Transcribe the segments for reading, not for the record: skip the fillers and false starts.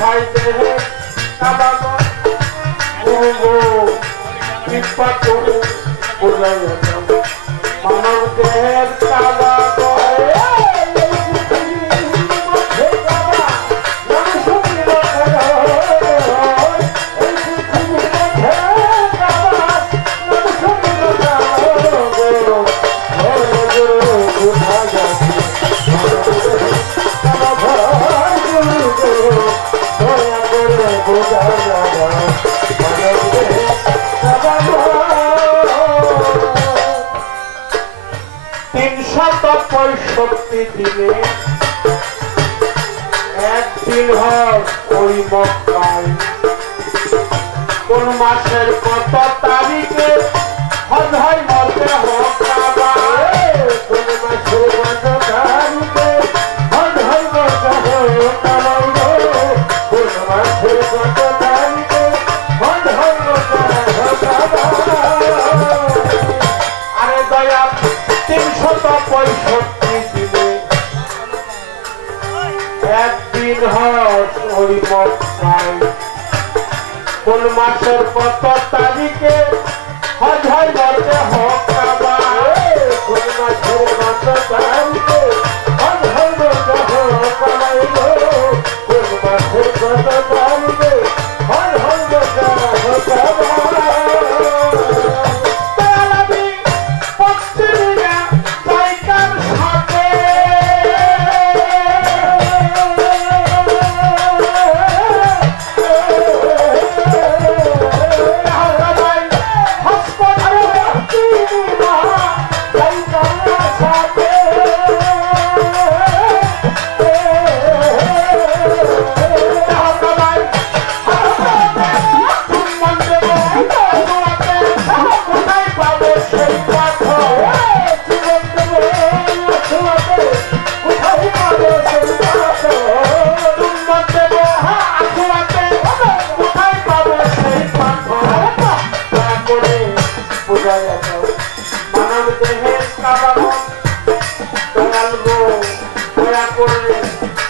ভাই দেহে কাবাগো কৃপা করে বোঝাইয়া দাও মানব দেহের কাবাগো শক্তি দিলে একদিন হয় ওই মক্কায় কোন মাসের কত তারিখে হজ হয় মধ্যে হোক কোন মাসের কত তারিখে হজ হয় মধ্যে হোক কোন মাসের কত তারিখে হজ হয় মধ্যে হোক আরে দয়া 365 একদিন হজ ওই মক্কায় কোন মাসের কত তারিখে হজ হয় মধ্যে হোক কোন মাসের কত তারিখে হজ হয় মধ্যে হোক কোন মাসের কত তারিখে হজ হয় মধ্যে হোক মানব দেহের কাবাগো দয়াল গো দয়া করে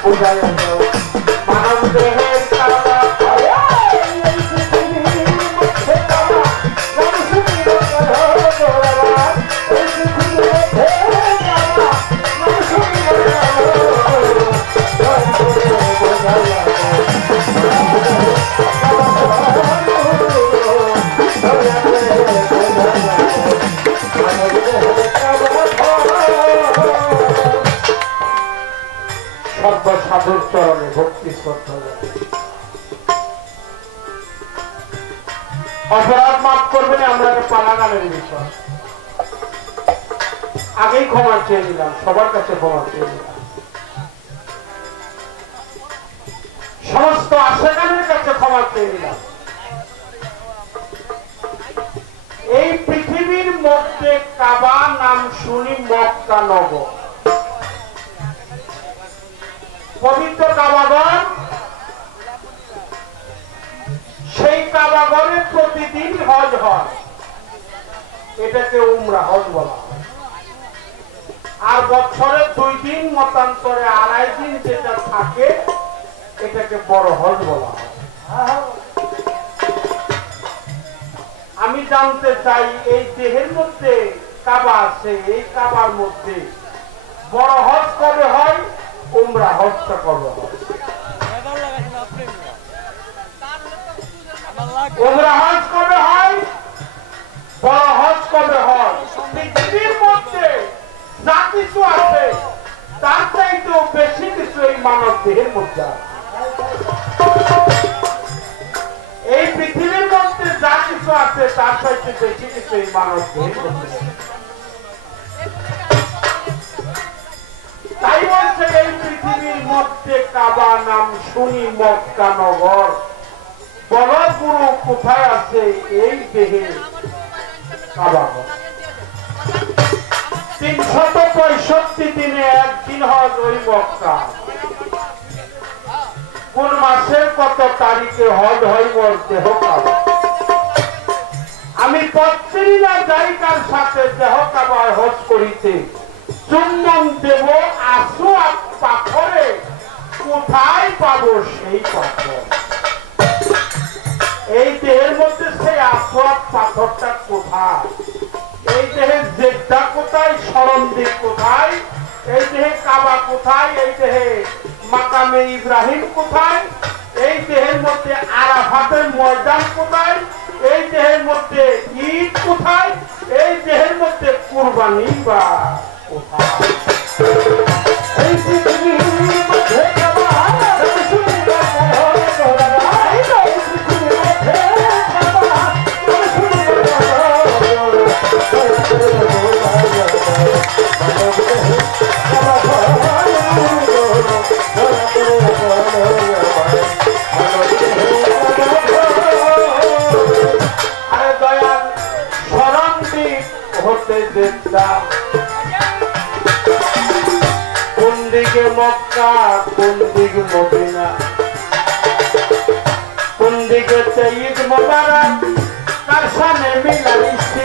বুঝাইয়া দাও মানব দেহের কাবাগো সর্বসাধুর চরণে ভক্তি শ্রদ্ধা অপরাধ মাফ করবেন আমরা পালাগানের বিষয় আগেই ক্ষমা চেয়ে নিলাম সবার কাছে ক্ষমা চেয়ে নিলাম সমস্ত আশাগানের কাছে ক্ষমা চেয়ে নিলাম এই পৃথিবীর মধ্যে কাবা নাম শুনি মক্কা নগর পবিত্র কাবাগর সেই কাবাগরে প্রতিদিন হজ হয় এটাকে উমরা হজ বলা হয় আর বছরে 2 দিন মতান্তরে 2.5 দিন যেটা থাকে এটাকে বড় হজ বলা হয় আমি জানতে চাই এই দেহের মধ্যে কাবা আছে এই কাবার মধ্যে বড় হজ কবে হয় উমরা হজটা কবে হয় উমরা হজ কবে হয় বড় হজ কবে হয় পৃথিবীর মধ্যে যা কিছু আছে তার চাইতেও বেশি কিছু এই মানব দেহের মধ্যে আছে এই পৃথিবীর মধ্যে যা কিছু আছে তার চাইতে বেশি কিছু এই মানব দেহের মধ্যে তাই বলছে এই পৃথিবীর মধ্যে কাবা নাম শুনি মক্কা নগর বড় গুরু কোথায় আছে এই দেহে কাবা 365 দিনে একদিন হজ ওই মক্কা কোন মাসের কত তারিখে হজ হয় মোর দেহ কাবা আমি পত্রী না যাই কার সাথে দেহ কাবায় হজ করিতে চুম্বন দেব আসু পাথরে কোথায় পাবো সেই পাথর? এই দেহের মধ্যে সেই আসওয়াদ পাথরটা কোথায়? এই দেহের জেদ্দা কোথায়? সরমদ্বীপ কোথায়? এই দেহে কাবা কোথায়? এই দেহে মাকামে ইব্রাহিম কোথায়? এই দেহের মধ্যে আরাফাতের ময়দান কোথায়? এই দেহের মধ্যে ঈদ কোথায়? এই দেহের মধ্যে কুরবানি বা কোথায়? এই পৃথিবীর মধ্যে কোন দিকে মক্কা, কোন দিকে মদিনা, কোন দিকে ঈদ মোবারক, তার সামনে মিলাইছি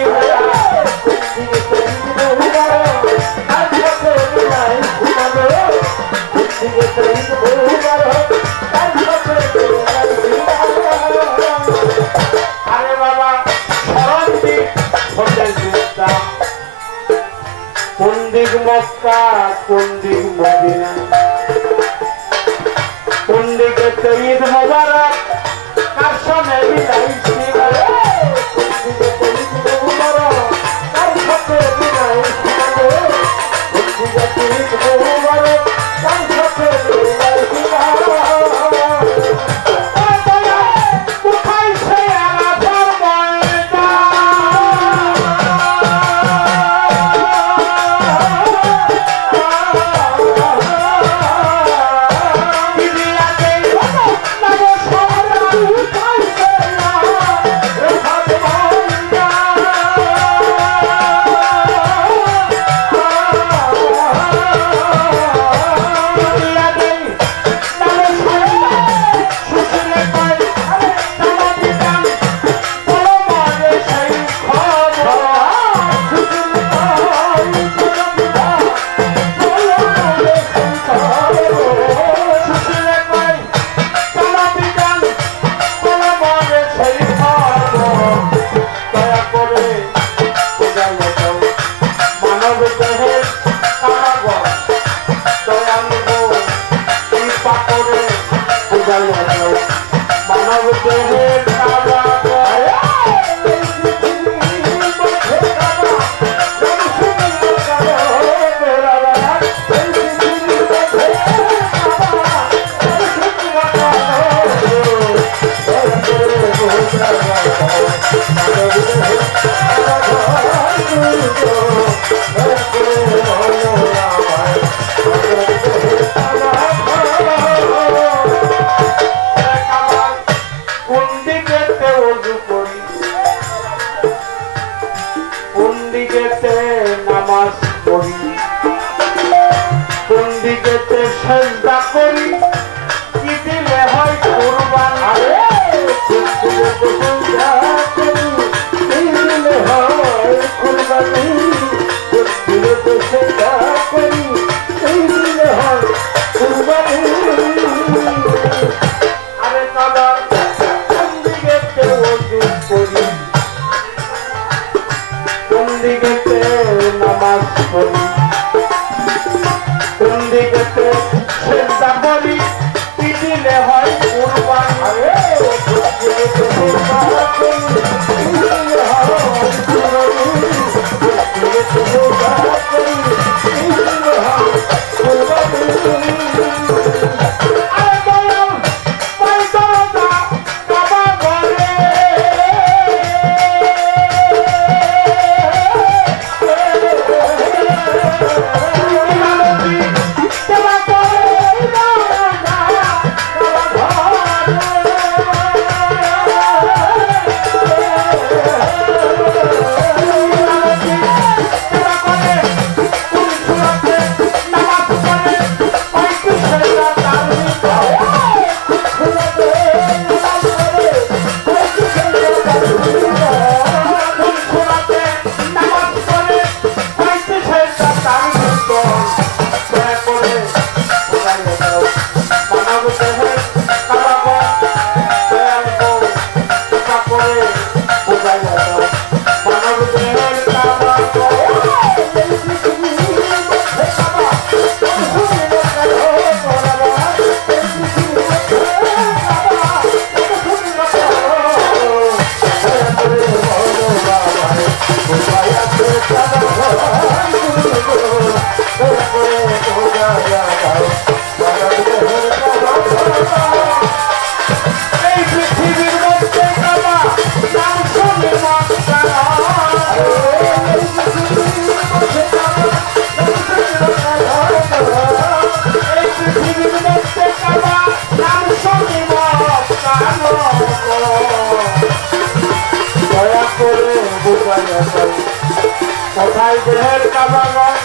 আরে বাবা স্মরণ দিক হতে যেতাম। কোন দিক মক্কা, কোন দিক মদিনা, কোন দিকে ঈদ মোবারক, কার সামনে মিলাইছি কোথায় দেহের কাবাগর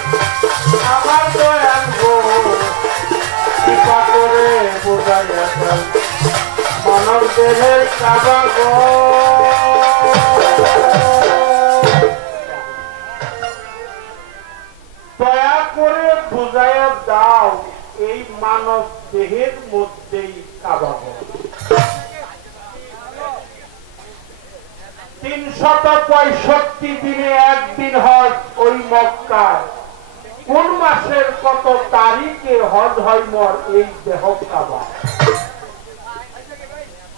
আমার দয়াল গো কৃপা করে বুঝাইয়া দাও মানব দেহের কাবাগর দয়া করে বুঝাইয়া দাও এই মানব দেহের মধ্যেই কাবাগর 365 দিনে একদিন হজ ওই মক্কায় কোন মাসের কত তারিখে হজ হয় মোর এই দেহ কাবা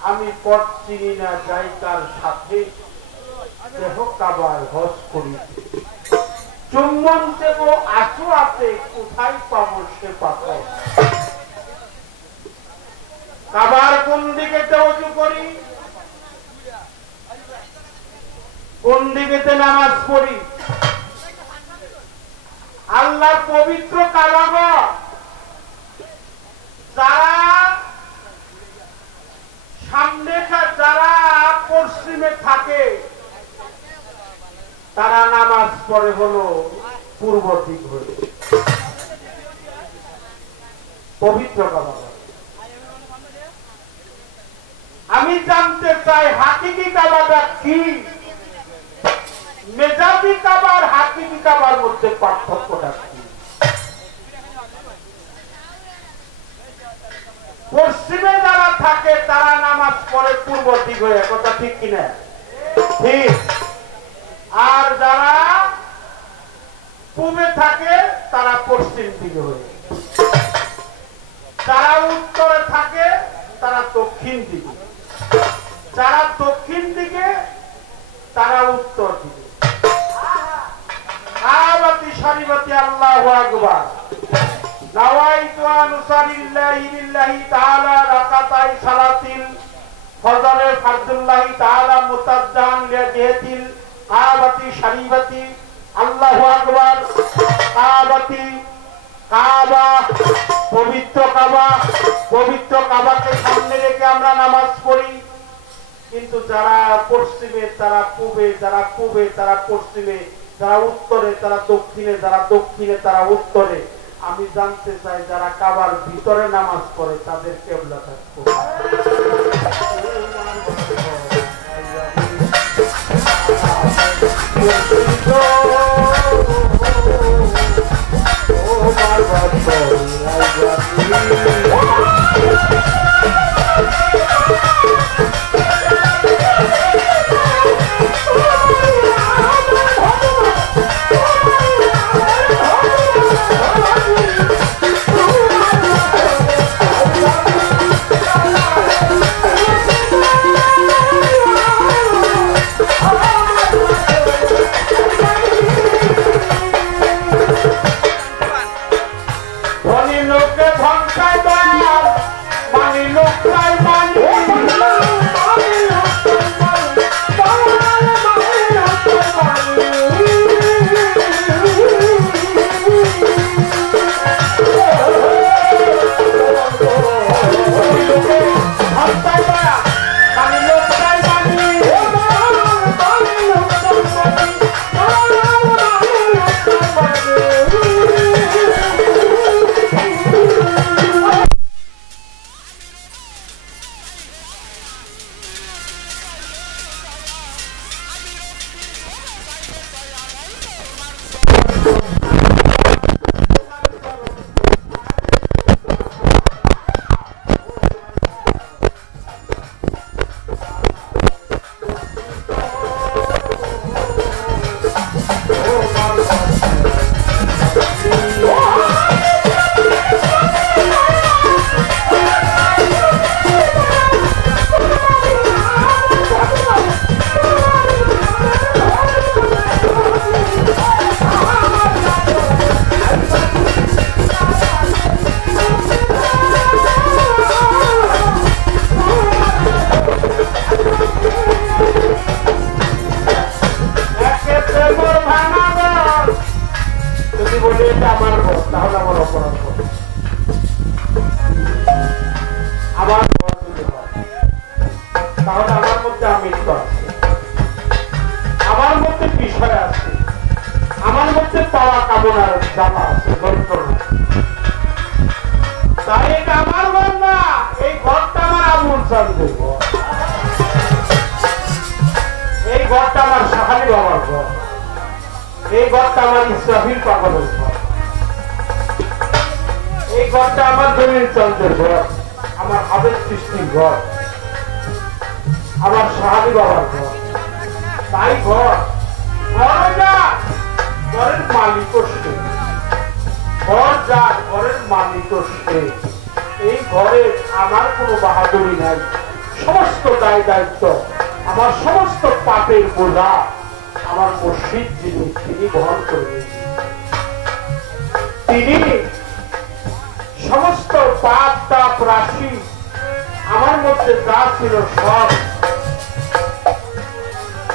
আমি পথ চিনি না যাই তার সাথে দেহ কাবার হজ করি চুম্বন দেব আসু আছে কোথায় পাবো সে পাথর কাবার কোন দিকে উঁচু করি কোন দিকে নামাজ পড়ি আল্লাহ পবিত্র কাবাগর যারা সামনে যারা পশ্চিমে থাকে তারা নামাজ পড়ে হলো পূর্ব দিক হয়ে পবিত্র কাবাগর আমি জানতে চাই হাকিকি কাবাটা কি মেজাজি কাবার হাকিকি কাবার মধ্যে পার্থক্যটা কি পশ্চিমে যারা থাকে তারা নামাজ পড়ে পূর্ব দিক হয়ে কথা ঠিক কিনা ঠিক আর যারা পূবে থাকে তারা পশ্চিম দিকে হয়ে যারা উত্তরে থাকে তারা দক্ষিণ দিকে যারা দক্ষিণ দিকে তারা উত্তর দিকে কাবাতি শরীফতি আল্লাহু আকবার নাওয়াইতু আন উসাল্লিল্লাহি বিল্লাহি তাআলা রাকাতাই সালাতিল ফজরের ফরজুল্লাহি তাআলা মুতাজ্জাহান লিজিহাতিল কাবাতি শরীফতি আল্লাহু আকবার কাবাতি কাবা পবিত্র কাবাকে সামনে রেখে আমরা নামাজ পড়ি কিন্তু যারা পশ্চিমে তারা পূবে যারা পূবে তারা পশ্চিমে যারা উত্তরে তারা দক্ষিণে যারা দক্ষিণে তারা উত্তরে আমি জানতে চাই যারা কাবার ভিতরে নামাজ পড়ে তাদের কিবলা কোথায় জ্বালা আছে, যন্ত্রণা। তাই এটা আমার ঘর না, এই ঘরটা আমার আবুল চাঁদের ঘর, এই ঘরটা আমার শাহালি বাবার ঘর, এই ঘরটা আমার ইসরাফিল পাগলের ঘর, এই ঘরটা আমার জমির চন্দ্রের ঘর, আমার আবেগ সৃষ্টির ঘর, আমার শাহালি বাবার ঘর। তাই ঘর ঘরের মালিক সে, ঘর যা ঘরের মালিক সে। এই ঘরে আমার কোনো বাহাদুরি নাই, সমস্ত দায় দায়িত্ব, আমার সমস্ত পাপের বোঝা আমার মুর্শিদ যিনি তিনি বহন করে নিয়েছেন। তিনি সমস্ত পাপ তাপ রাশি আমার মধ্যে যা ছিল সব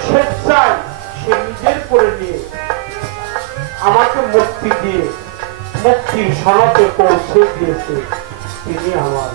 স্বেচ্ছায় সে নিজের করে নিয়ে আমাকে মুক্তি দিয়ে মুক্তির সনদে পৌঁছে দিয়েছে। তিনি আমার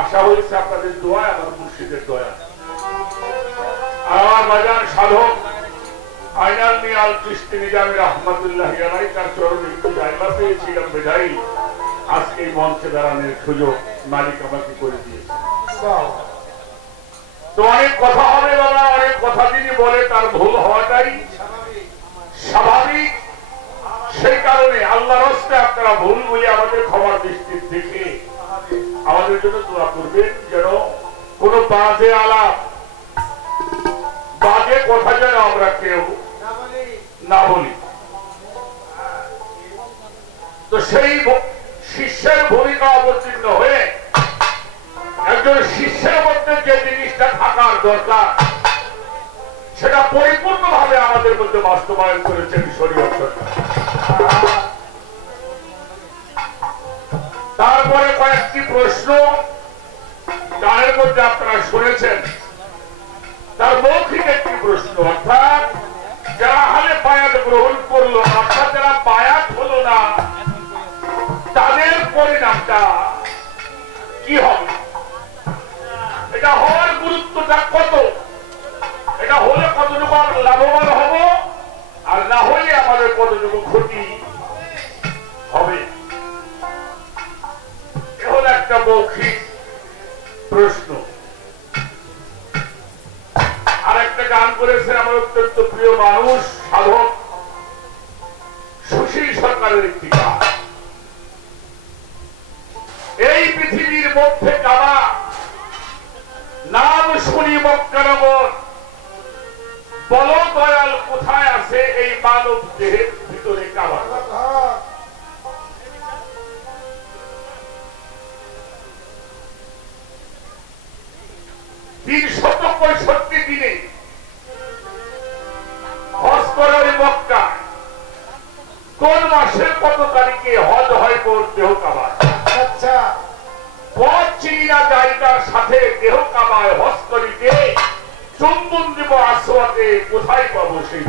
আশা হয়েছে আপনাদের দোয়া, আমার মুর্শিদের দয়া। আমার বাজার সাধক আইনাল মিয়াল চিশতি নিজামী রহমাতুল্লাহি আলাইহি তার চরণে একটু জায়গা পেয়েছিলাম বিধায়ী আজকে এই মঞ্চে দাঁড়ানোর সুযোগ মালিক আমাকে করে দিয়েছে। তো অনেক কথা হবে বাবা, অনেক কথা যিনি বলে তার ভুল হওয়াটাই স্বাভাবিক। সেই কারণে আল্লাহর রাস্তে আপনারা ভুল বলে আমাদের ক্ষমার দৃষ্টির দেখে আমাদের জন্য দোয়া করবেন, যেন কোন বাজে আলাপ বাজে কথা যেন আমরা কেউ না বলি। তো সেই শিষ্যের ভূমিকা অবতীর্ণ হয়ে একজন শিষ্যের মধ্যে যে জিনিসটা থাকার দরকার সেটা পরিপূর্ণভাবে আমাদের মধ্যে বাস্তবায়ন করেছেন শরীয়ত সরকার। তারপরে কয়েকটি প্রশ্ন গানের মধ্যে আপনারা শুনেছেন, তার মৌখিক একটি প্রশ্ন, অর্থাৎ যারা হালে বায়াত গ্রহণ করলো, অর্থাৎ যারা বায়াত হলো না, তাদের পরিণামটা কি হবে, এটা হওয়ার গুরুত্বটা কত, এটা হলে কতটুকু লাভবান হব আর না হলে আমাদের কতটুকু ক্ষতি হবে, এ হলো একটা মৌখিক প্রশ্ন। আর একটা গান করেছেন আমার অত্যন্ত প্রিয় মানুষ সাধক সুশীল সরকারের একটি গান, এই পৃথিবীর মধ্যে কাবা, নাম শুনি মক্কা নগর, বলো দয়াল কোথায় আছে এই মানব দেহের ভিতরে কাবা। 365 দিনে হজ করার মক্কা কোন মাসের কত তারিখে হজ হয় তোর দেহ কাবায়? আচ্ছা, পথ চিনা জায়গার সাথে দেহ কাবায় হজ করিতে চুম্বন দিব আসওয়াতে, কোথায় পাবো সেই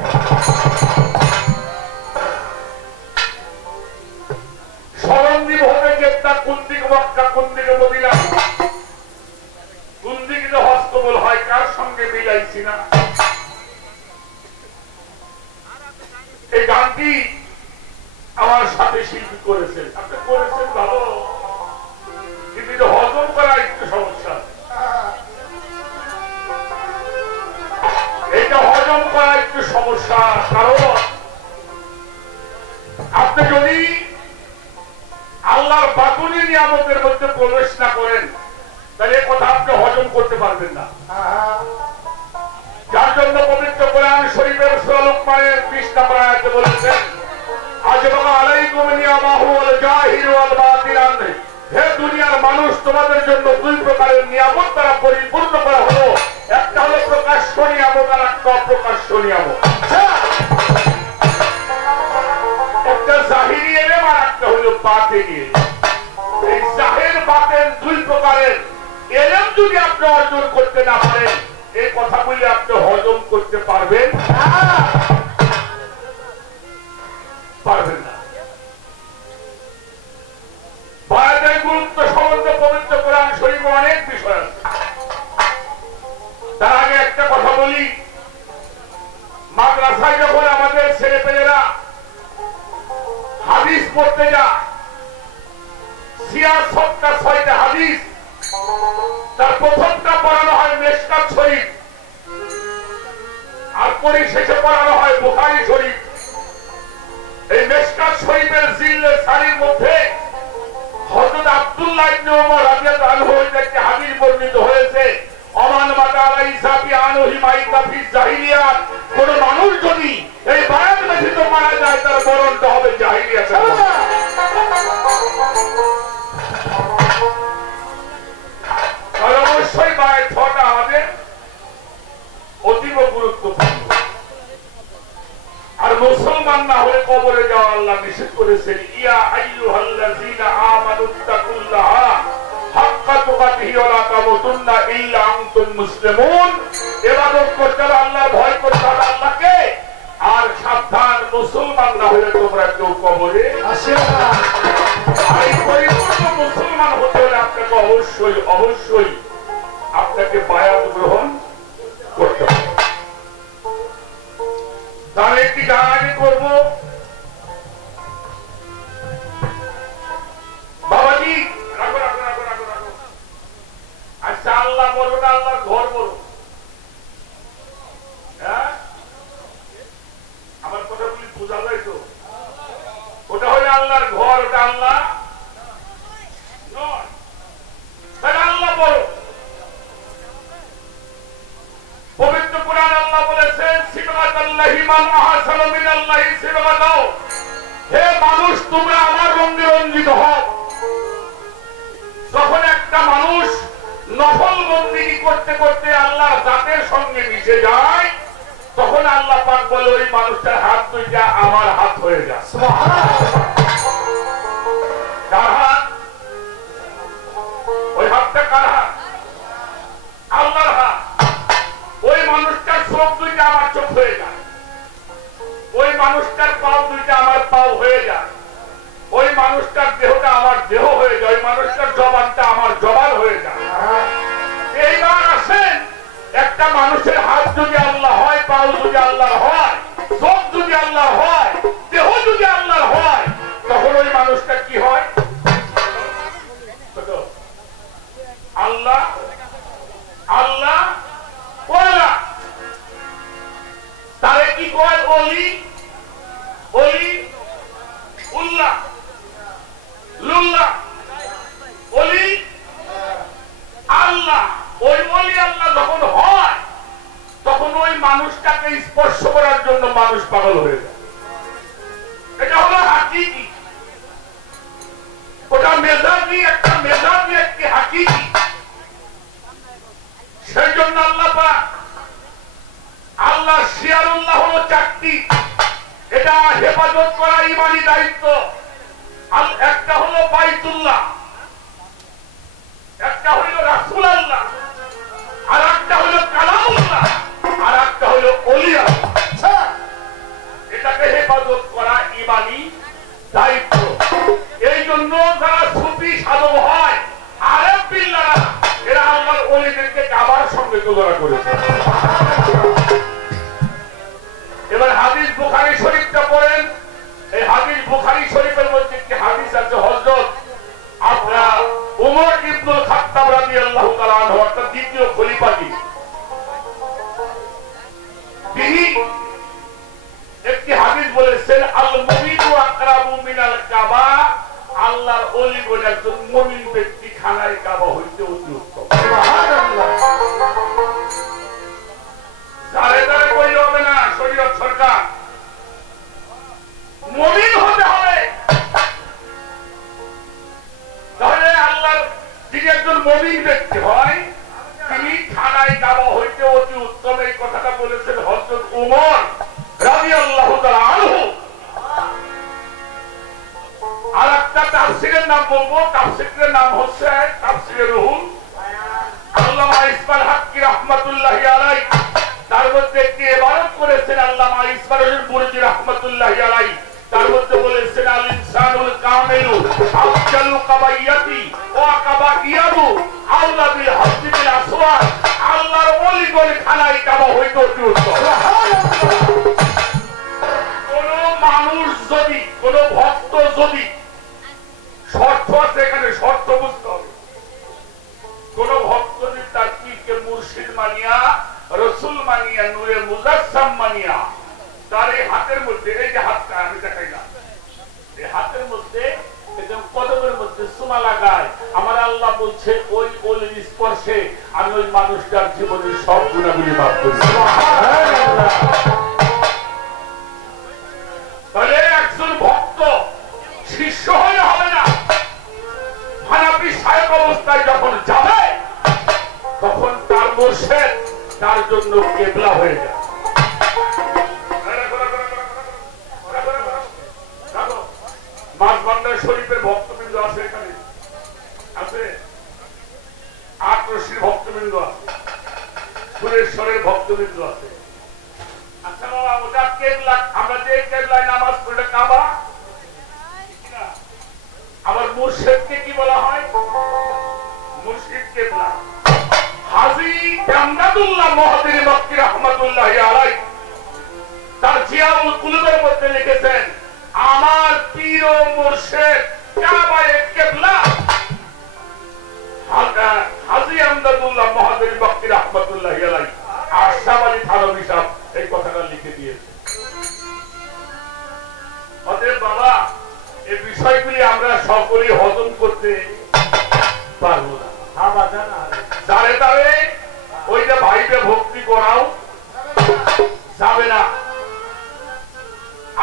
স্মরণ দিব হবে যে তা কোন দিকে মক্কা কোন দিকে মদিনা, কোন দিকে হজ কবুল হয়, কার সঙ্গে মিলাইছি না। এই গানটি আমার সাথে শিল্পী করেছেন, আপনি করেছেন ভালো, কিন্তু হজম করা একটু সমস্যা, এটা হজম করা একটু সমস্যা। কারণ আপনি যদি আল্লাহর বাতুনি নিয়ামতের মধ্যে প্রবেশ না করেন তাহলে কথা আপনি হজম করতে পারবেন না। যার জন্য পবিত্র কোরআন শরীফের সূরা লুকমানের 20 নম্বর আয়াতে বলেছেন, আজবাগা আলাইকুম নিয়ামাহু ওয়াল জাহির ওয়াল বাতিন, হে দুনিয়ার মানুষ তোমাদের জন্য দুই প্রকারের নিয়ামত দ্বারা পরিপূর্ণ করা হলো, একটা হলো প্রকাশ্য নিয়ামত আর একটা অপ্রকাশ্য নিয়ামত। একটা জাহিরি এলেম আর একটা হলো বাতিনি এলেম। এই জাহির বাতিন দুই প্রকারের এলেম যদি আপনি অর্জন করতে না পারেন, এই কথা বলে আপনি হজম করতে পারবেন পারবেন না। বায়াতের গুরুত্ব সম্বন্ধে পবিত্র কোরআন শরীফে অনেক বিষয় আছে। তার আগে একটা কথা বলি, মাদ্রাসায় যখন আমাদের ছেলেপেলেরা হাদিস পড়তে যায়, 66টা 6টা হাদিস, তার প্রথমটা পড়ানো হয় মিশকাত শরীফ, আর পরিশেষে পড়ানো হয় বুখারী শরীফ। এই মিশকাত শরীফের জিল্লে সারির মধ্যে হযরত আব্দুল্লাহ ইবনে ওমর রাদিয়াল্লাহু আনহু থেকে হাদিস বর্ণিত হয়েছে, আমান মাতা আলাইসা বি আনহি মাইতা ফি জাহিলিয়াত, কোন মানুষ যদি এই বায়াত ব্যতীত মারা যায় তার মরণটা হবে জাহিলিয়াতে। আর অবশ্যই বায়াত হওয়াটা আমাদের অতীব গুরুত্বপূর্ণ। আর মুসলমান না হয়ে কবরে যাওয়া আল্লাহ নিষেধ করেছেন, ইয়া আইয়ুহাল্লাযীনা আমানুত্তাকুল্লাহা হাক্কা তুকাতিহি ওয়া লা তামুতুন্না ইল্লা আনতুম মুসলিমুন। ইবাদত করতে হবে আল্লাহর ভয় করতে হবে আল্লাহকে, আর সাবধান মুসলমান না হয়ে তোমরা কেউ কবরে আসিও না। আর এই পরিপূর্ণ মুসলমান হতে হলে আপনাকে অবশ্যই অবশ্যই আপনাকে বায়াত গ্রহণ করতে হবে। তার একটি গান আগে করবো। বাবাজি রাখো রাখো রাখো রাখো রাখো। আচ্ছা আল্লাহ বলবো না আল্লাহর ঘর বলবো? হ্যাঁ, আমার কথাগুলি বোঝা যায় তো? ওটা হলো আল্লাহর ঘর, ওটা আল্লাহ নয়। তাহলে আল্লাহ বলো। পবিত্র কুরআন আল্লাহ বলেছেন সিবগাতাল্লাহি মান আহসানু মিনাল্লাহি সিবগাতাও, হে মানুষ তোমরা আমার রঙে রঞ্জিত হও। যখন একটা মানুষ নফল বন্দেগী করতে করতে আল্লাহর জাতের সঙ্গে মিশে যায়, তখন আল্লাহ পাক বলে ওই মানুষটার হাত দুইটা আমার হাত হয়ে যায়। কার হাত? ওই হাতটা কার হাত? আল্লাহর হাত। ওই মানুষটার চোখ দুইটা আমার চোখ হয়ে যায়, ওই মানুষটার পাও দুইটা আমার পাও হয়ে যায়, ওই মানুষটার দেহটা আমার দেহ হয়ে যায়, ওই মানুষটার জবানটা আমার জবান হয়ে যায়। এইবার আসেন, একটা মানুষের হাত যদি আল্লাহ হয়, পাও যদি আল্লাহ হয়, চোখ যদি আল্লাহ হয়, দেহ যদি আল্লাহ হয়, তখন ওই মানুষটা কি হয়? আল্লাহ আল্লাহ ওয়ালা। তারে কি কয়? অলি অলি উল্লাহ লুল্লাহ অলি আল্লাহ। ওই অলি আল্লাহ যখন হয়, তখন ওই মানুষটাকে স্পর্শ করার জন্য মানুষ পাগল হয়ে যায়। এটা হলো হাকিকি। ওটা মেজাজি, একটা মেজাজি একটি হাকিকি। সেই জন্য আল্লাহ পাক আল্লাহ শিয়ারুল্লাহ হলো চারটি, এটা হেফাজত করা ইমানি দায়িত্ব। একটা হলো বাইতুল্লাহ, একটা হইল রাসূল আল্লাহ, আর একটা হইল কালামুল্লাহ, আর একটা হইল ওলিয়া। এটাকে হেফাজত করা ইমানি দায়িত্ব। এই জন্য যারা সুফি সাধক হয়, আরেফ বিল্লাহ, এরা আল্লাহর ওলিদেরকে কাবার সঙ্গে তুলনা করেছে। এবার হাদিস বুখারী শরীফটা পড়েন। এই হাদিস বুখারী শরীফের মধ্যে একটি হাদিস আছে, হযরত আপনার উমর ইবনুল খাত্তাব রাদিয়াল্লাহু তাআলা আনহু, অর্থাৎ দ্বিতীয় খলিফা, তিনি একটি হাদিস বলেছেন, আল মুমিনু আকরাবু মিনাল কাবা, আল্লাহর ওলি বলে একজন মুমিন ব্যক্তি খানায় কাবা হইতে অতি উত্তম। সুবহানাল্লাহ। যারে যারে কইলে হবে না, শরীয়ত সরকার মুমিন হতে হবে। তাহলে আল্লাহর যিনি একজন মুমিন ব্যক্তি হয়, তিনি খানায় কাবা হইতে অতি উত্তম। এই কথাটা বলেছেন হযরত উমর রাদিয়াল্লাহু তাআলা আনহু। আর একটা তাফসীরের নাম বলবো, তাফসীরের নাম হচ্ছে তাফসীরে রুহুল আল্লামা ইসমাইল হাক্কি রাহমাতুল্লাহি আলাইহি। তার মধ্যে একটি ইবারত করেছেন আল্লামা ইসমাইল বুরজি রাহমাতুল্লাহি আলাইহি। তার মধ্যে বলেছেন, আল ইনসানুল কামিলু আফজালু কাবাইয়াতি ওয়া কাবাইয়াতু আওলা বিল হাজ্জি বিল আসওয়াদ। আল্লাহর ওলি বলে খানায় কাবা হইতে অতি উত্তম। কোন মানুষ যদি, কোন ভক্ত যদি, শর্ত আছে এখানে, শর্ত বুঝতে হবে। কোন ভক্ত যদি তার পীরকে মুর্শিদ মানিয়া, রসুল মানিয়া, নূরে মুজাসসাম মানিয়া, তার এই হাতের মধ্যে, এই যে হাতটা আমি দেখাইলাম, এই হাতের মধ্যে কদমের মধ্যে সুমা লাগায়, আমার আল্লাহ বলছে ওই ওলির স্পর্শে আমি ওই মানুষটার জীবনের সব গুণাগুলি মাফ করি। তাহলে একজন ভক্ত শিষ্য হলে হবে না। হানাফি শায়খ অবস্থায় যখন যাবে, তখন তার মুর্শিদ তার জন্য কিবলা হয়ে যায়। মাঝবান্ডার শরীফের ভক্তবৃন্দ আছে, এখানে আছে, আটরশির ভক্তবৃন্দ আছে, সুরেশ্বরের ভক্তবৃন্দ আছে। আচ্ছা বাবা, ওটা কেবলা, আমরা যে কেবলায় নামাজ পড়ে কাবা, আবার মুর্শিদকে কি বলা হয়? মুর্শিদ কেবলা। হাজী আমদাদুল্লাহ মহদির মক্কি রাহমাতুল্লাহি আলাইহি তার জিয়াউল কুলুবের মধ্যে লিখেছেন, আমার পীর ও মুর্শিদ কাবায়ে কিবলা হাজী আমদাদুল্লাহ মহদির মক্কি রাহমাতুল্লাহি আলাইহি আশরাফ আলী থানভী সাহেব এই কথাটা লিখে দিয়েছে। অতএব বাবা, এই বিষয়গুলি আমরা সকলেই হজম করতে পারবো না। যারে তারে ওইটা ভাইবে ভক্তি করাও যাবে না।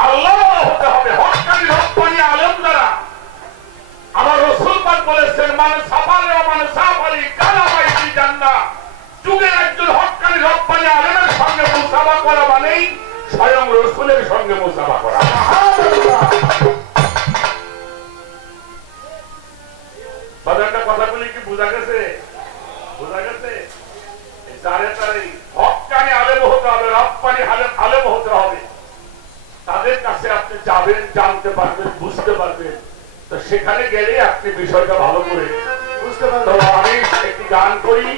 আল্লাহ হতে হবে, হক্কানি রব্বানি আলেম দ্বারা। আমার রাসূল পাক বলেছেন, মানে সাফালে ও মানে সাফালি কালামাইতি জান্নাহ। যুগের একজন হক্কানি রব্বানি আলেমের সঙ্গে মুসাফা করা মানেই স্বয়ং রাসূলের সঙ্গে মুসাফা করা। বাজারটা কথাগুলি কি বোঝা গেছে? বোঝা গেছে? যারে তারে হক্কানি আলেম হতে হবে, রব্বানি আলেম হতে হবে। তাদের কাছে আপনি যাবেন, জানতে পারবেন, বুঝতে পারবেন। তো সেখানে গেলে আপনি বিষয়টা ভালো করে বুঝতে পারবেন। আমি একটি গান করি,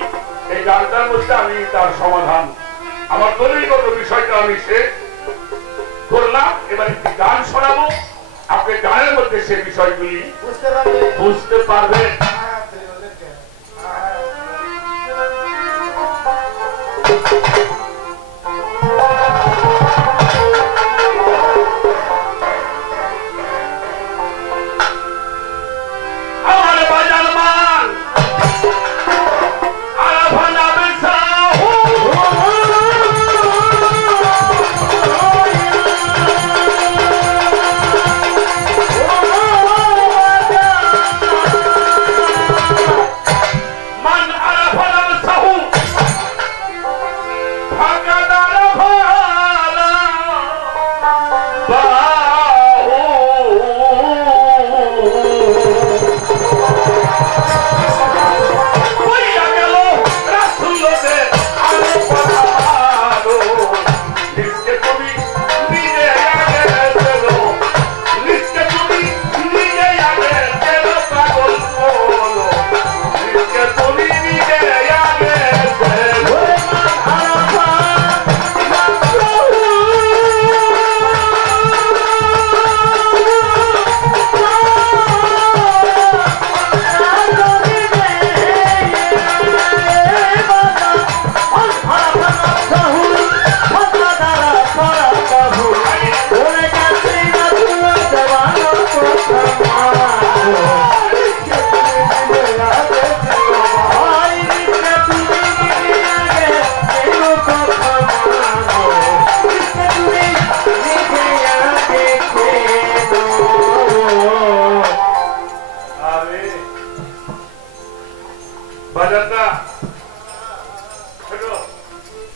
এই গানটার মধ্যে আমি তার সমাধান, আমার দলিলগত বিষয়টা আমি শেষ করলাম। এবার একটি গান শোনাবো, আপনি গানের মধ্যে সে বিষয়গুলি বুঝতে পারবেন।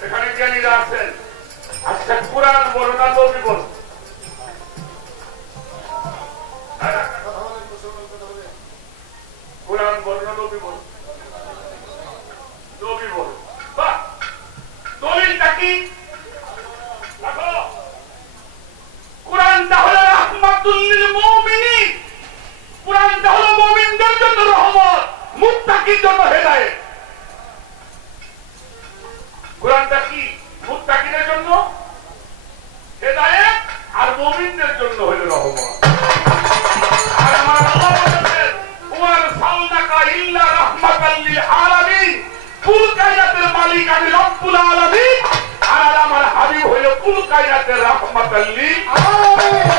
এখানে জ্ঞানীরা আছেন। আচ্ছা, কুরআন বলো না নবী বলো? কুরআন বলো না নবী বলো? নবী বলো। বাহ, দলিলটা কি? দেখো, কুরআনটা হলো রাহমাতুল লিল মুমিনিন। কুরআনটা হলো মুমিনদের জন্য রহমত, মুত্তাকির জন্য হেদায়েত। কুরআনটা কি? মুত্তাকিদের জন্য হেদায়েত আর মুমিনদের জন্য হলো রহমত। আর আমার আল্লাহ বলেছেন, ওয়া আরসালনাকা ইল্লা রাহমাতাল লিল আলামিন। কুল কায়নাতের মালিক আমি রব্বুল আলামিন, আর আমার হাবিব হলো কুল কায়নাতের রাহমাতাল লিল আলামিন।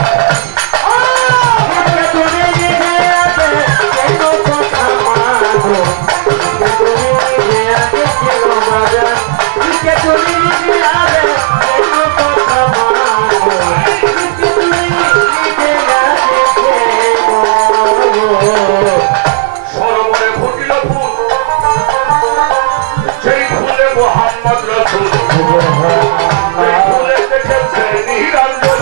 সরোবরে ফুটিল ফুল, সেই ফুলে মোহাম্মদ রাসূল, সেই ফুলে দেখেছে নিরঞ্জন।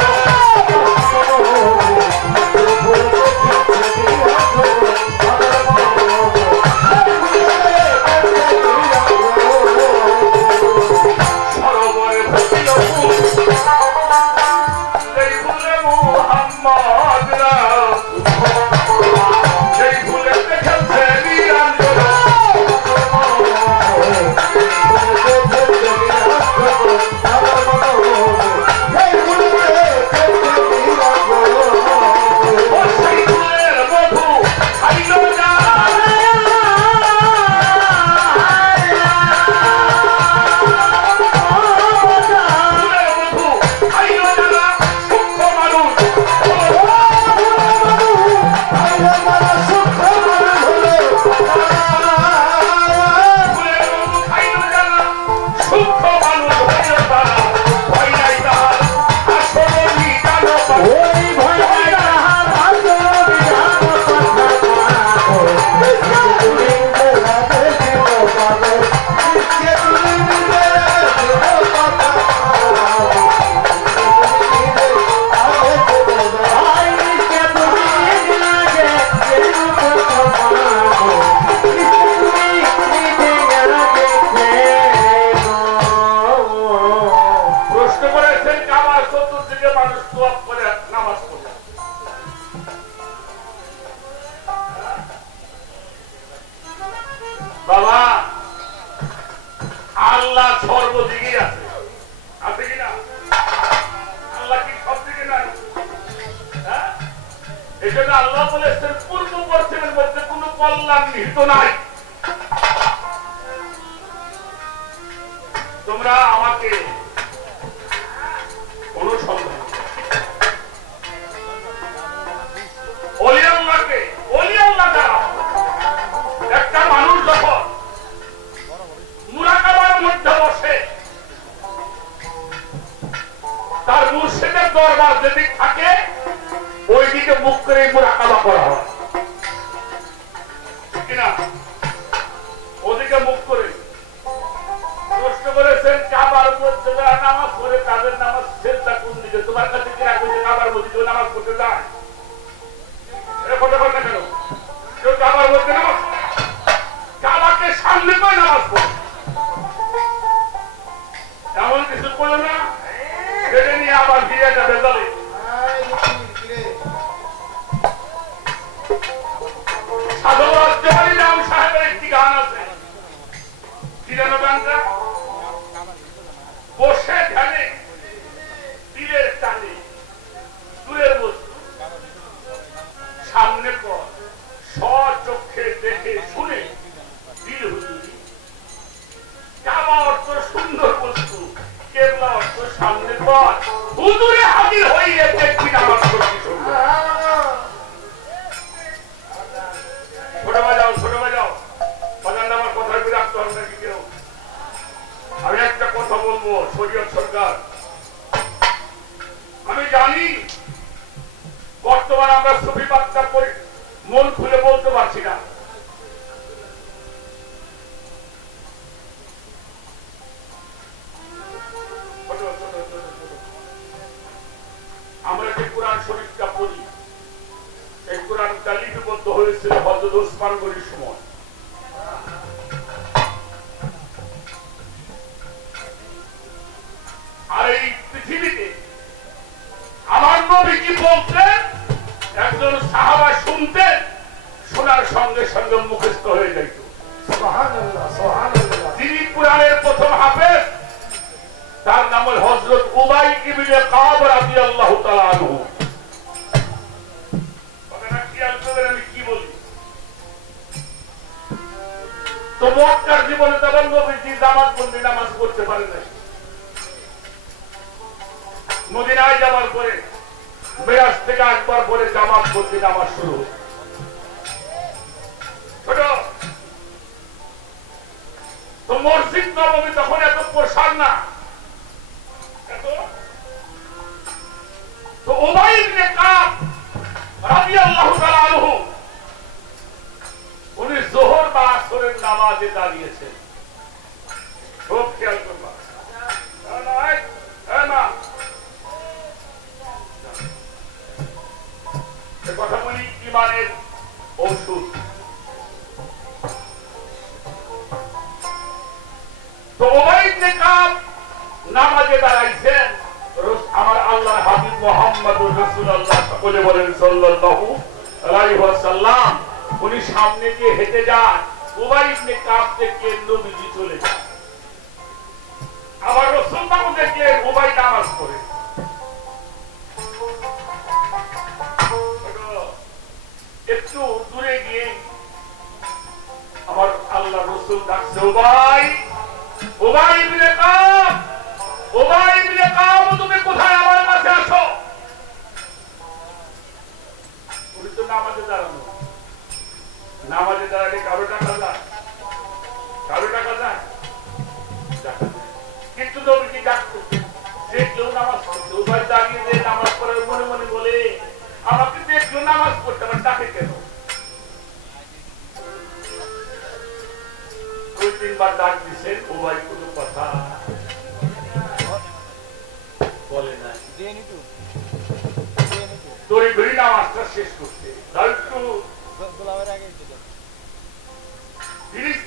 বাবা আল্লাহ সর্বদিকে আছে, আছে কিনা? আল্লাহ কি সব দিকে নাই? হ্যাঁ, এই জন্য আল্লাহ বলেছেন পূর্ব পশ্চিমের মধ্যে কোন কল্যাণ নিহিত নাই। তোমরা আমাকে অনুসন্ধান একটা মানুষ যখন মুরাকাবার মধ্যে বসে তার মুর্শিদের দরবার যেদিক থাকে ওই দিকে মুখ করে মুরাকাবা করা হয় কিনা? ওদিকে মুখ করে প্রশ্ন করেছেন কাবার মধ্যে যারা নামাজ পড়ে তাদের নামাজ সেজদা কোন দিকে? তোমার কাছে কিনা কইছে কাবার মধ্যে কেউ নামাজ পড়তে যায়? কথা বল না কেন? কেউ কাবার মধ্যে নামাজ কাবাকে সামনে করে নামাজ পড়ে এমন কিছু করলো না, সেটা নিয়ে আবার ফিরে যাবে দলে। সাধু রাজ্যবাড়ি রাম সাহেবের একটি গান আছে, কি জানো গানটা? বসে ধ্যানে তীরের টানে দূরের বস্তু সামনে পর স্বচক্ষে দেখে শুনে দিল হুজুরি। কাবা অর্থ সুন্দর বস্তু, কেবলা অর্থ সামনে পর হুজুরে হাজির হইয়ে দেখবি নামাজ পড়তে শুনবে। ছোট বাজাও ছোট বাজাও, বাজার নামার কথা বিরাক্ত হবে নাকি কেউ? আমি একটা কথা বলবো, শরীয়ত সরকার, আমি জানি বর্তমানে আমরা সুফিবাদটা মন খুলে বলতে পারছি না। আমরা যে কোরআন শরীফটা পড়ি, এই কোরআনটা লিপিবদ্ধ হয়েছিল হযরত ওসমান গনির সময়। আর এই পৃথিবীতে আমার নবী কি বলতেন একজন সাহাবা শুনতেন, শোনার সঙ্গে সঙ্গে মুখস্থ হয়ে যাইত। সুবহানাল্লাহ সুবহানাল্লাহ। যিনি কোরআনের প্রথম হাফেজ তার নাম হল হযরত উবাই ইবনে কাব রাদিয়াল্লাহু তাআলা আনহু। কথাটা খেয়াল করবেন আমি কি বলি। তো মক্কার জীবনে তখন নবীজি জামাতবন্দি নামাজ পড়তে পারে না। মদিনায় যাওয়ার পরে মেরাজ থেকে একবার পরে জামাতবন্দি নামাজ শুরু। ছোট তো মসজিদ নববী তখন এত প্রসার না। তো উবাই ইবনে কাব রাদিয়াল্লাহু তাআলা আনহু উনি যোহর বা আসরের নামাজে দাঁড়িয়েছেন। খুব খেয়াল করবা। কথা বলি ইমানের ঔষধ। তো উবাই ইবনে কাব নামাজে দাঁড়াইছেন, আমার আল্লাহর হাবিব মুহাম্মদুর রাসূলুল্লাহ বলে বলেন সাল্লাল্লাহু আলাইহি ওয়াসাল্লাম, উনি সামনে দিয়ে হেঁটে যান, উবাই ইবনে কাব থেকে নবীজি চলে যান। আবার রাসূল বাবু দেখলেন উবাই নামাজ পড়ে। একটু দূরে গিয়ে আমার আল্লাহ রাসূল ডাকছে, উবাই উবাই ইবনে কাব, উবাই ইবনে কাব, তুমি কোথায়? আমার কাছে আসো। উনি তো নামাজে দাঁড়ানো। নামাজে দাঁড়ালে কারো টাকা যায়? কারো টাকা যায়? কিন্তু নবীজি ডাকতেছে, যে কেউ নামাজ পড়ছে। উবাই দাঁড়িয়ে যে নামাজ পড়ে মনে মনে বলে, আমাকে দেখলো নামাজ পড়তে, আমার ডাকে কেন? দুই তিনবার ডাক দিচ্ছেন, উবাই কোনো কথা বলে না। দড়ি ধরি নামাজটা শেষ করতে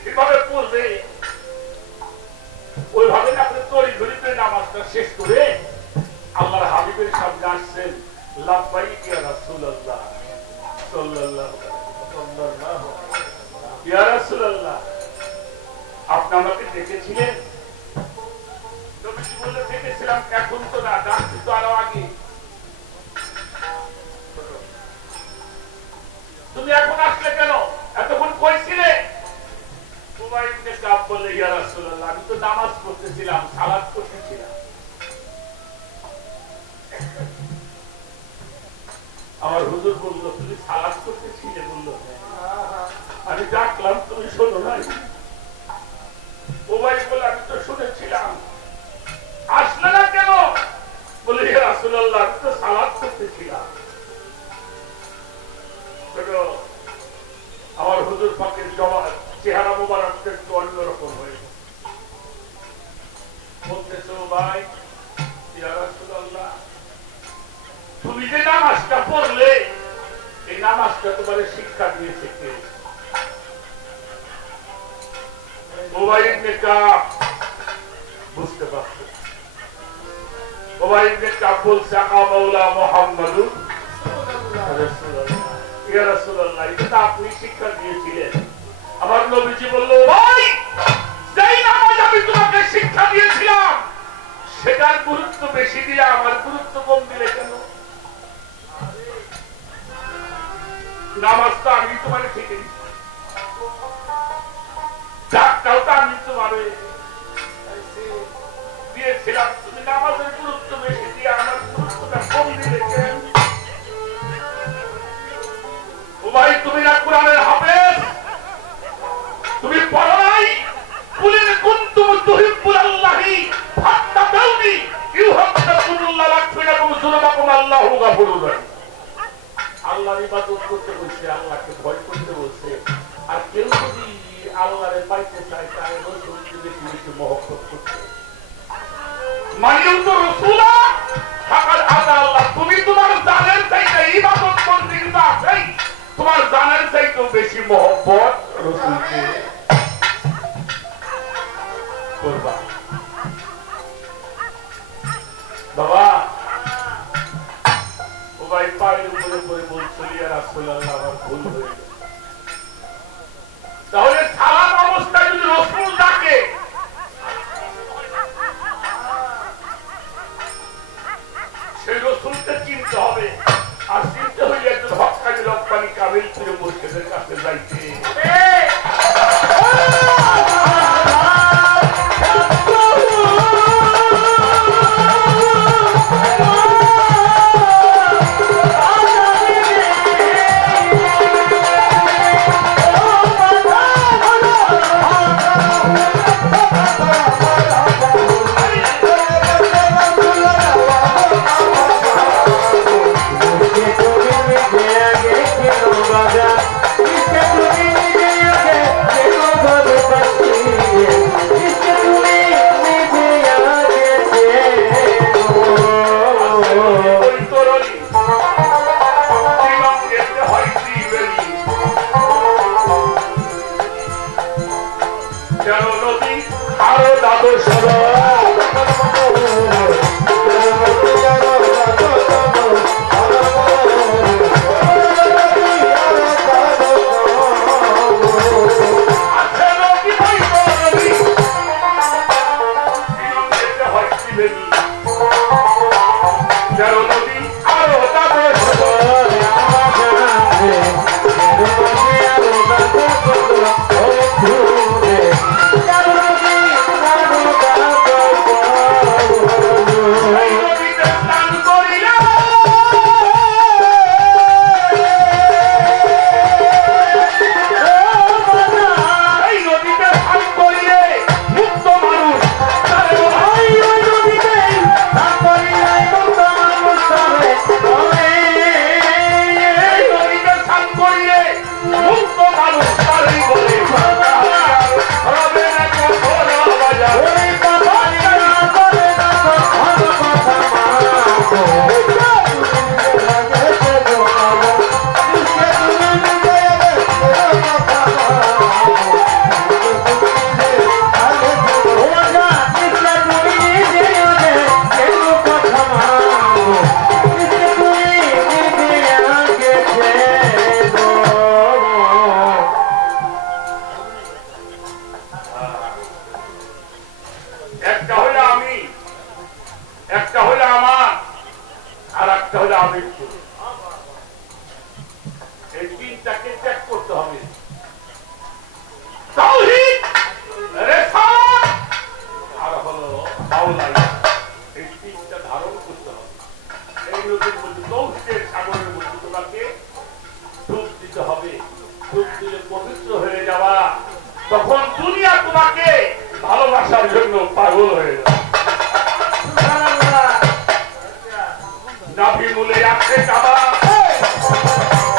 কিভাবে পড়বে ওইভাবে আপনি দড়ি ধরি করে নামাজটা শেষ করে আল্লাহর হাবিবের সামনে আসছেন। লাব্বাইক ইয়া রাসূলুল্লাহ সাল্লাল্লাহু আলাইহি ওয়াসাল্লাম, ইয়া রাসূলুল্লাহ আপনি আমাকে দেখেছিলেন? নবীজি বললেন দেখেছিলাম, এখন তো না, ডাকছি তো আরো আগে। তুমি এখন আসলে কেন? এতক্ষণ কই ছিলে? উমাইর ইবনে কাব বলল, ইয়া রাসূলুল্লাহ, আমি তো নামাজ পড়তেছিলাম, সালাত করতেছিলাম। আমার হুজুর বলল, তুমি সালাত করতেছিলে? বলল, আমি ডাকলাম, তুমি শোনো নাই। উমাইর বলল, আমি তো শুনেছিলাম, আসলে না কেন? বলে, ইয়া রাসূলুল্লাহ, আমি তো সালাত করতেছিলাম। আমার হুজুর পাকের চেহারা মোবারকটা একটু অন্যরকম হয়ে বলতেছ, ভাই ইয়া রাসূলুল্লাহ, তুমি যে নামাজটা পড়লে, এই নামাজটা তোমার শিক্ষা দিয়েছে কে? উমাইর ইবনে কাব বুঝতে পারছে। উমাইর ইবনে কাব বলছে, মাওলা মুহাম্মাদুর রাসূলুল্লাহ, ইয়া রাসূলুল্লাহ, এটা আপনি শিক্ষা দিয়েছিলেন। আমার নবীজি বলল, ভাই যেই নামাজ আমি তোমাকে শিক্ষা দিয়েছিলাম, সেটার গুরুত্ব বেশি দিলে আমার গুরুত্ব কম দিলে কেন? নামাজটা আমি তোমার শিখে ডাকটাও তো আমি তোমার দিয়েছিলাম, তুমি নামাজের গুরুত্ব বেশি দিয়ে আমার গুরুত্বটা কম দিলে কেন? ভাই তুমি না কোরআনের হাফেজ, তুমি পড়ো নাই? কুলিন কুনতুম তুহিব্বুনাল্লাহি ফাত্তাবিউনি ইউহিব্বুকুমুল্লাহ ওয়াগফিরলাকুম যুনুবাকুম আল্লাহু গফুরুর রহিম। আল্লাহর ইবাদত করতে বলছে, আল্লাহকে ভয় করতে বলছে। আর কেউ যদি আল্লাহরে পাইতে চায়, তাহলে রাসূলকে বেশি বেশি মহব্বত করতে। মানিউ তো রাসূলা ফাকাদ আতা আল্লাহ। তুমি তোমার জানের চাইতে ইবাদত করতে কিন্তু আছেই, তোমার জানের চাইতেও বেশি মহব্বত রাসূলকে করবা। বাবা ও ভাই পায়ের উপরে পড়ে বলছিল, ইয়া রাসূলুল্লাহ, আমার ভুল হয়ে গেছে। তাহলে সালাম অবস্থায় যদি রাসূল ডাকে, সেই রাসূলকে চিনতে হবে। আর চিনতে হইলে একজন হক্কানি রব্বানি কামিল পীর মুর্শিদের কাছে যাইতে। Oh ভালো লাগে। এই তিনটা ধারণ করতে হবে। এই নদীর মধ্যে তৌহিদের সাগরের মধ্যে তোমাকে ডুব দিতে হবে। ডুব দিলে পবিত্র হয়ে যাওয়া, তখন দুনিয়া তোমাকে ভালোবাসার জন্য পাগল হয়ে যাবে। নাভি মূলে আছে কাবা,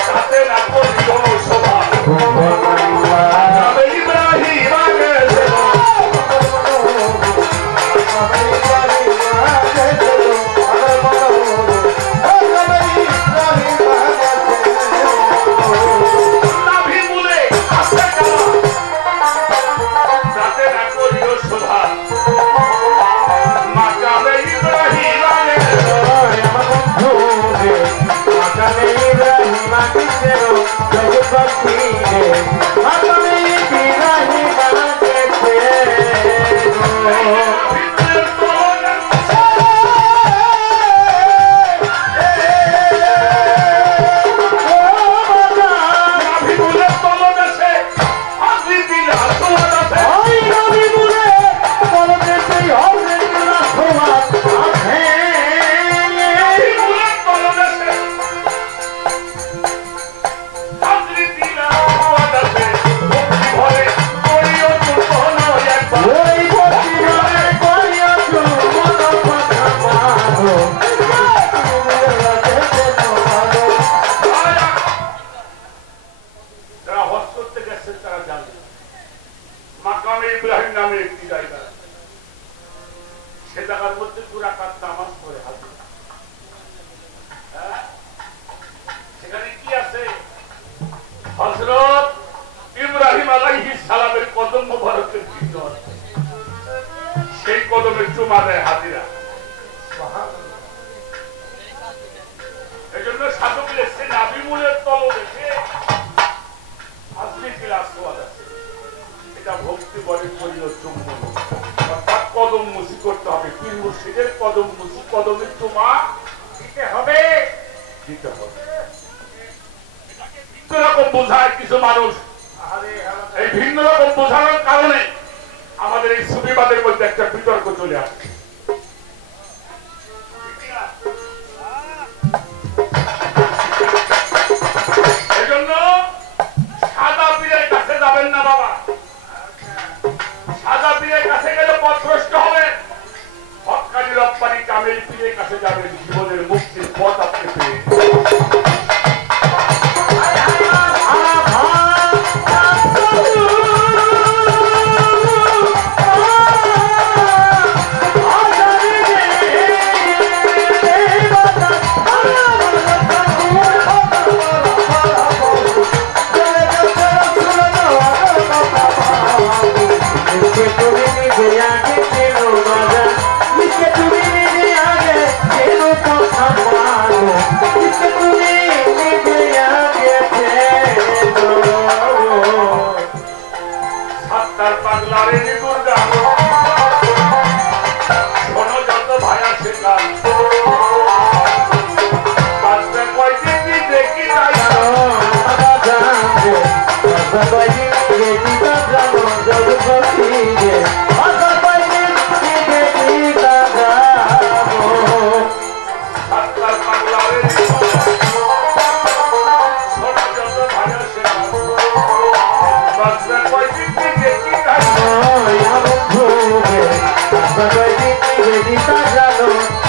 তাতে রাখো জীবন শোভা। ইব্রাহিম আগে নাভি মূলে আছে কাবা, তাতে রাখো জীবন শোভা। মাকামে ইব্রাহিম আগে বোঝায় কিছু মানুষ। এই ভিন্ন রকম বোঝানোর কারণে আমাদের এই সুফিবাদের মধ্যে একটা বিতর্ক চলে আসছে। এজন্য সাদা পীরের কাছে যাবেন না বাবা। সাদা পীরের কাছে গেলে পথভ্রষ্ট হবে। হক্কানি রব্বানি কামেল পীরের কাছে যাবেন, জীবনের মুক্তির পথ আপনি পেয়ে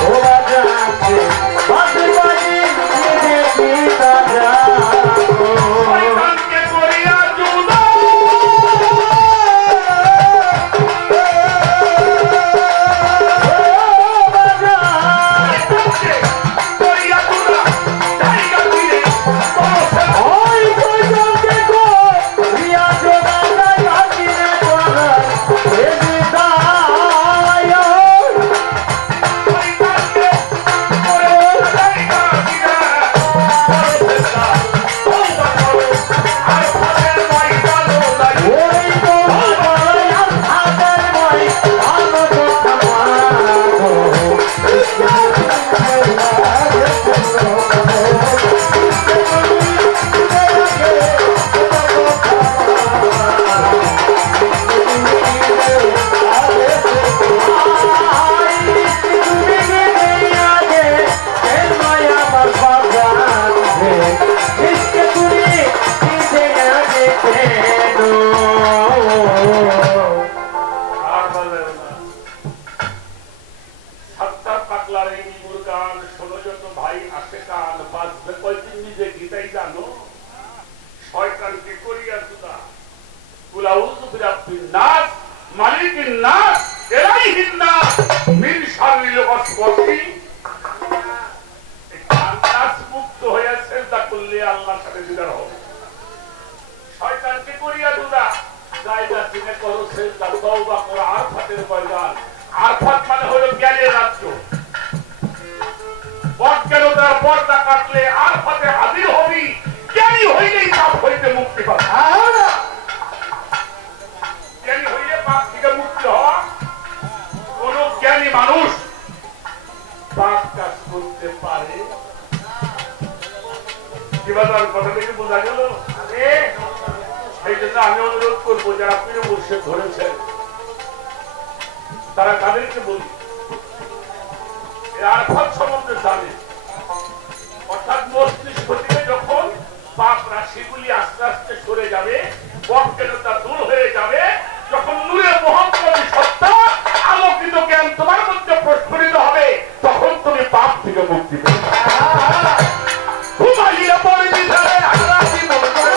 Oh, নাস মালিকিন নাস ইলাইহিন নাস মিন শাররিল ওয়াসওয়াসি। এই নাস মুক্ত হয়ে সিজদা করলে আল্লাহর সাথে দিদার হবে। শয়তানকে করিয়া দুদা জায়গা চিনে করো সিজদা, তওবা করো আরফাতের ময়দান। আরফাত মানে হলো জ্ঞানের রাজ্য। অজ্ঞানতার পর্দা কাটলে আরফাতে হাজির হবি, জ্ঞানী হইলেই পাপ হইতে মুক্তি পাবে। জ্ঞানী হইলে পাপ থেকে মুক্তি হওয়া। কোন জ্ঞানী মানুষ পাপ কাজ করতে পারে? কিভাবে কথা থেকে বোঝা গেল? সেই জন্য আমি অনুরোধ করবো যারা পীর মুর্শিদ ধরেছেন তারা তাদেরকে বলি আরফাত সম্বন্ধে জানে। অর্থাৎ মস্তিষ্ক থেকে যখন পাপ রাশিগুলি আস্তে আস্তে সরে যাবে, অজ্ঞানতা দূর হয়ে যাবে, যখন নূরে মুহাম্মদী সত্তা আলোকিত জ্ঞান তোমার মধ্যে প্রস্ফুটিত হবে, তখন তুমি পাপ থেকে মুক্তি পেতে। ঘুমাইয়া পড়ে বিধানে হারাতি মনে করে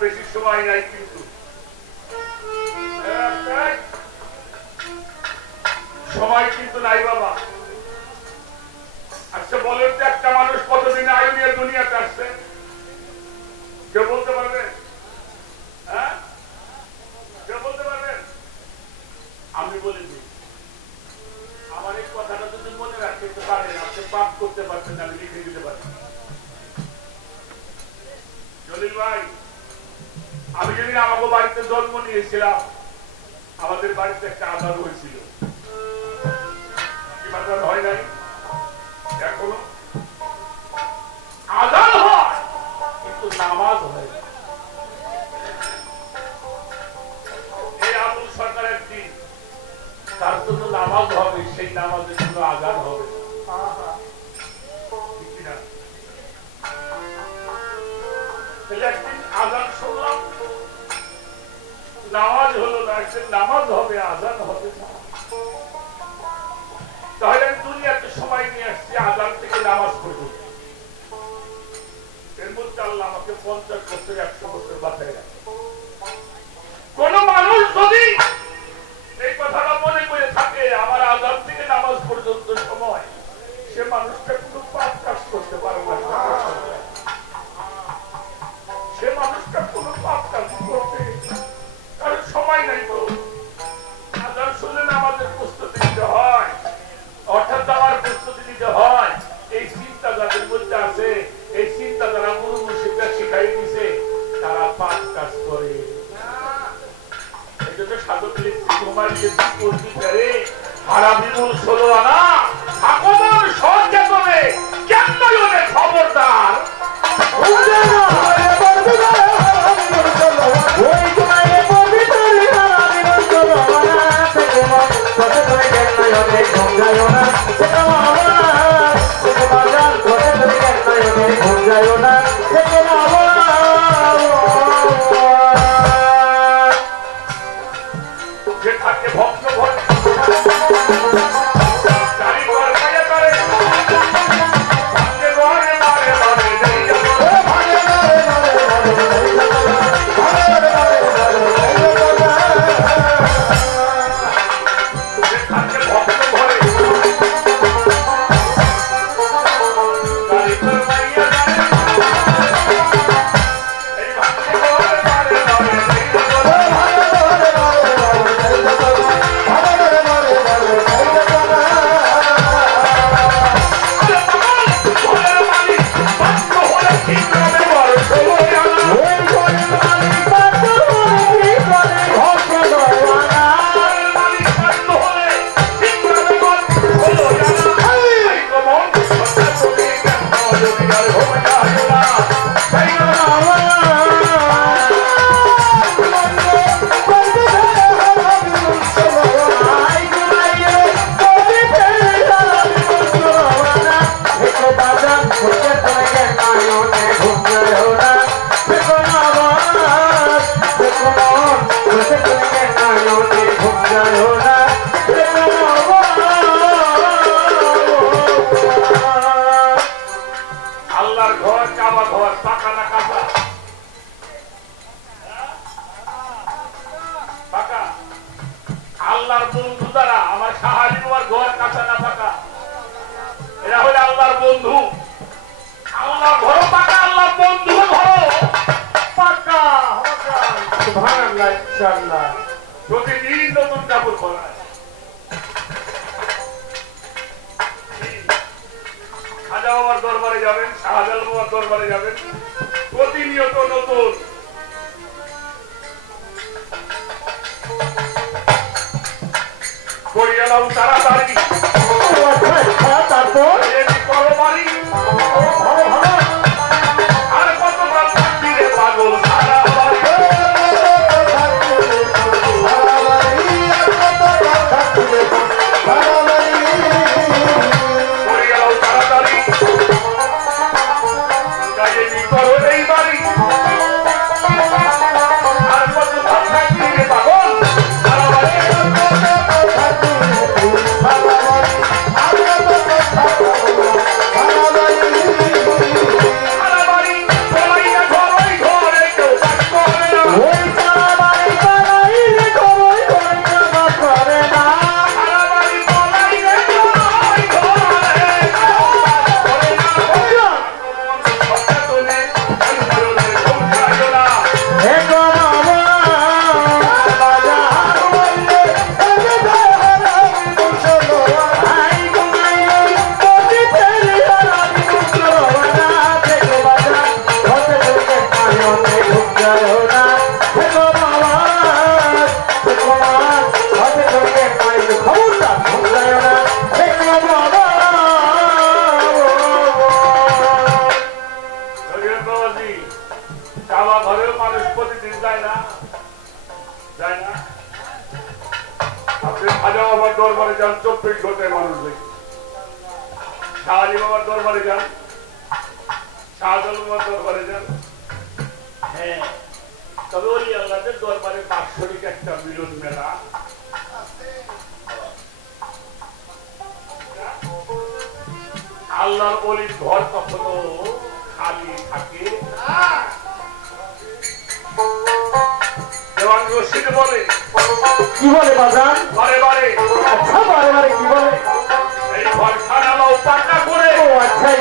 বেশি সময় নাই, কিন্তু সময় কিন্তু নাই বাবা। আচ্ছা বলেন তো একটা মানুষ কতদিন আয়ু নিয়ে দুনিয়াতে আসছে? কেউ বলতে পারবেন? হ্যাঁ, কেউ বলতে পারবেন? আমি বলে দিই, আমার এই কথাটা যদি মনে রাখতে পারেন, আপনি পাপ করতে পারবেন, আমি লিখে দিতে পারি। জলিল ভাই, আমি যেদিন আমাকে বাড়িতে জন্ম নিয়েছিলাম, আমাদের বাড়িতে একটা আদান হয়েছিল। কি আদান হয় নাই? এখনো আদান হয়, কিন্তু নামাজ হয় না। এই আবুল সরকারের দিন তার জন্য নামাজ হবে, সেই নামাজের জন্য আদান হবে। একদিন আজান শুনলাম, নামাজ হলো না। একদিন নামাজ হবে, আজান হবে না। তাহলে আমি দুনিয়াতে সময় নিয়ে আসছি আজান থেকে নামাজ পড়ব। এর মধ্যে আল্লাহ আমাকে 50 বছর 100 বছর বাঁচায় রাখে। কোন মানুষ যদি এই কথাটা মনে করে থাকে আমার আজান থেকে নামাজ পর্যন্ত সময়, সে মানুষটা কোনো পাপ কাজ করতে পারে না, সে মানুষটা কোনো পাপ কাজ করতে কারণ সময় নাই। তো আজান শুনলে আমাদের প্রস্তুতি নিতে হয়, অর্থাৎ আমার প্রস্তুতি নিতে হয়। এই চিন্তা যাদের মধ্যে আছে, এই চিন্তা যারা গুরু মুর্শিদরা শিখাই দিছে, তারা পাপ কাজ করে। এই জন্য সাধক লিখছে তোমার যে করবি পারে হারাবি মূল 16 আনা ঠাকুর সচেতনে কেন খবরদার যে থাকে ভক্ত ভক্ত আল্লাহর বন্ধু দ্বারা আমার সাহায্য আর ঘর কাঁচা না থাকা, এরা হলো আল্লাহর বন্ধু। আল্লাহ ঘর পাকা, আল্লাহ বন্ধু ঘর পাকা। সুবহানাল্লাহ, ইনশাআল্লাহ প্রতিদিন নতুন কাপড় পরায়। খাজা বাবার দরবারে যাবেন, শাহজালাল বাবার দরবারে যাবেন, প্রতিনিয়ত নতুন। করিয়ালাম তাড়াতাড়ি, তারপর আর কত পাগল সারা করিয়ালাম তাড়াতাড়ি করো এই বাড়ি আর কত পাগল সারা বাড়ি। দরবারে যান, 24 ঘন্টায় মানুষ দেখি। শাহজালাল বাবার দরবারে যান, শাহজালাল বাবার দরবারে যান। হ্যাঁ, তবে ওলি আল্লাহদের দরবারে বাৎসরিক একটা মিলন মেলা। আল্লাহর ওলির ঘর কখনো খালি থাকে। দেওয়ান রশিদ বলে, কি বলে বাজান? বারে বারে, আচ্ছা বারে বারে কি বলে? এই ঘর সারালো পাকা করে ও আচ্ছা